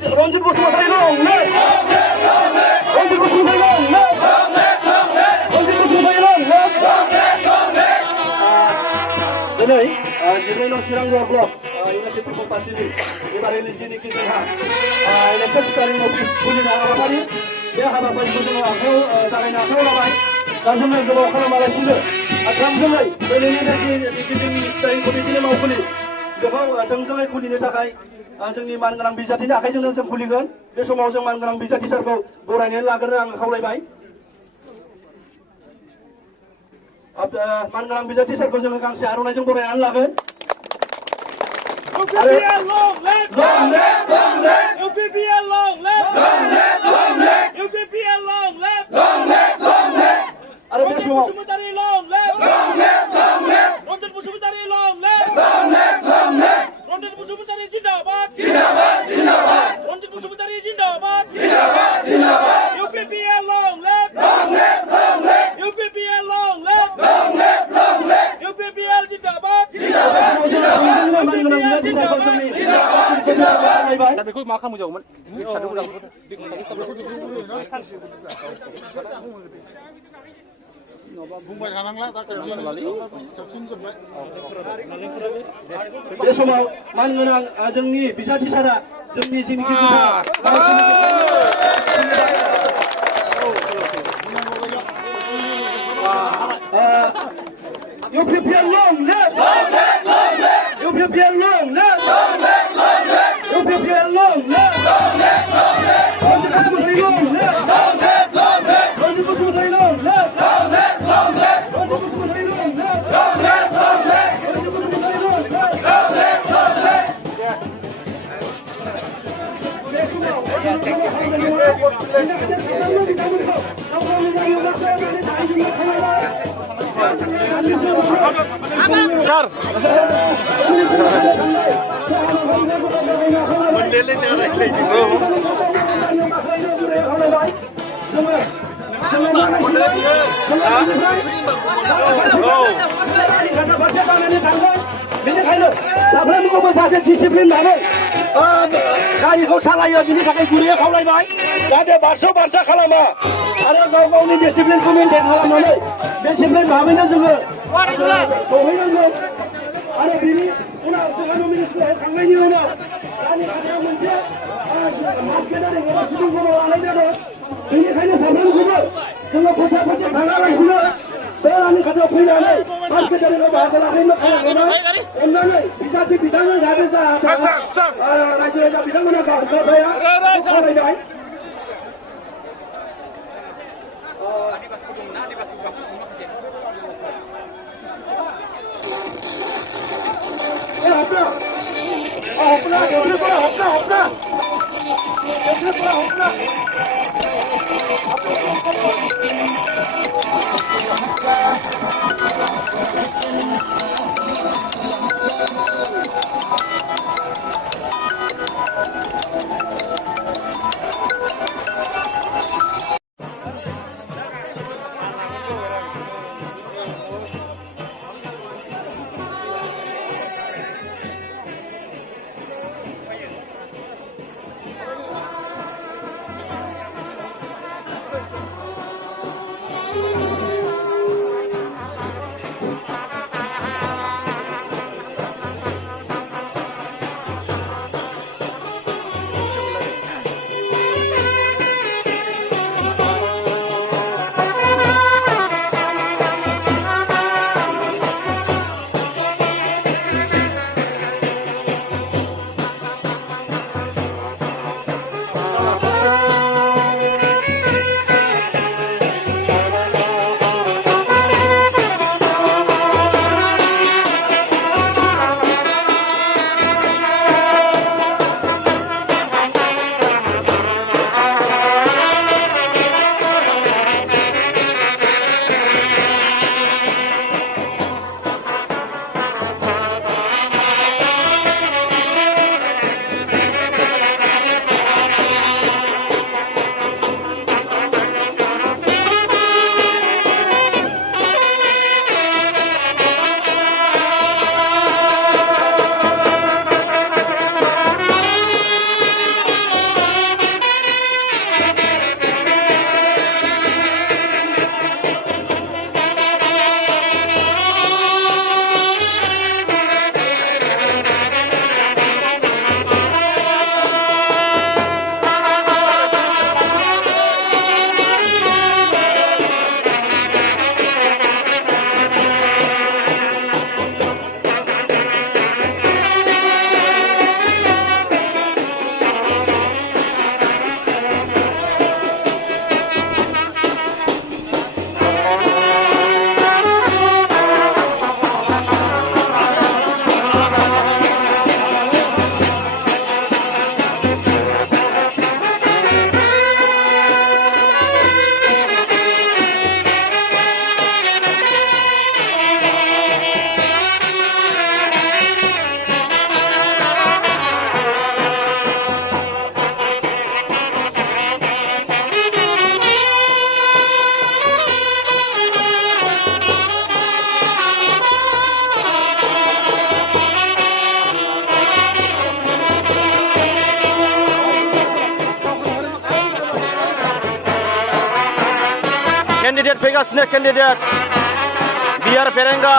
런쥔 버스마사이로 네. 런쥔 버스마사이로 네. 런쥔 버스마사이로 네. दिनै जिब्रै चिरांगड़ block United पिपल पार्टीनि एबारैनो जेनोखि जोंहा इलेक्सन स्टारिं अफिस खुलिनाय हाबाफारि बे हाबाफारिखौ जोङो जागायनो आखायाव लाबाय दा जोङो गोबाव खालामालासिनो थोंजोङै दिनैनि जोंनि स्टारिं कमिटिनि मावखुलि बेखौ थोंजोङै खुलिनो थाखाय जोंनि मानगोनां बिजाथिनि आखाइजोंनो जों खुलिगोन बे समाव जों मानगोनां बिजाथि सारखौ बरायनानै लाग्रोनो आं खावलायबाय मानगोनां बिजाथि सारखौ जोङो गांसे आर'नाइजों बरायनानै लागोन UPPL long live! Long live! Long live! UPPL long live! Long live! Long live! UPPL long live! Long live! Long live! आरो बे समाव Busumutari long live! Long live! Long live! Ronjan Busumutari long live! Long live! Long live! Ronjan Busumutari Jindabad! Jindabad! Jindabad! Ronjan Busumutari Jindabad! Jindabad! Jindabad! UPPL long live! Long live! Long live! UPPL long live! Long live! Long live! UPPL Jindabad! Jindabad! दा बेखौ मा खालामजागौमोन बुंबाय थानांला दा खेबसेनो जोब्बाय बे समाव मानगोनां जोंनि बिजाथि सारा जोंनि जेनोखि UPPL long live! UPPL long live! UPPL long live! Ronjan Busumutari long live! Ronjan Busumutari long live! Ronjan Busumutari long live! Ronjan Busumutari long Sir! बेनिखायनो साफ्रोमखौबो जाहाथे डिसिप्लिन लानो गारिखौ सालायो बिनि थाखाय गुरैयै खावलायबाय जाहाथे बारसा खालामा आरो गाव गावनि डिसिप्लिनखौ मेनटेन खालामनानै डिसिप्लिन भाबैनो जोङो सहैनांगोन आरो बिनि उनाव जोंहा नमिनेसनाव थांनायनि उनाव गानि खाथियाव मोनसे मार्केटारि एबा सुबुंफोरखौ लानाय जादों बेनिखायनो साफ्रोमखौबो जोङो फोसा थाङालासिनो बे रानि खाथियाव फैनानै मार्केटारिखौ बाहागो लाहैनो खालामनानै अननानै बिजाथि बिथांमोन जाहाथे रायजो राजा बिथांमोना गारबाया खावलायबाय केन्डिडेट फैगासिनो केन्डिडेट बिआर फेरेंगा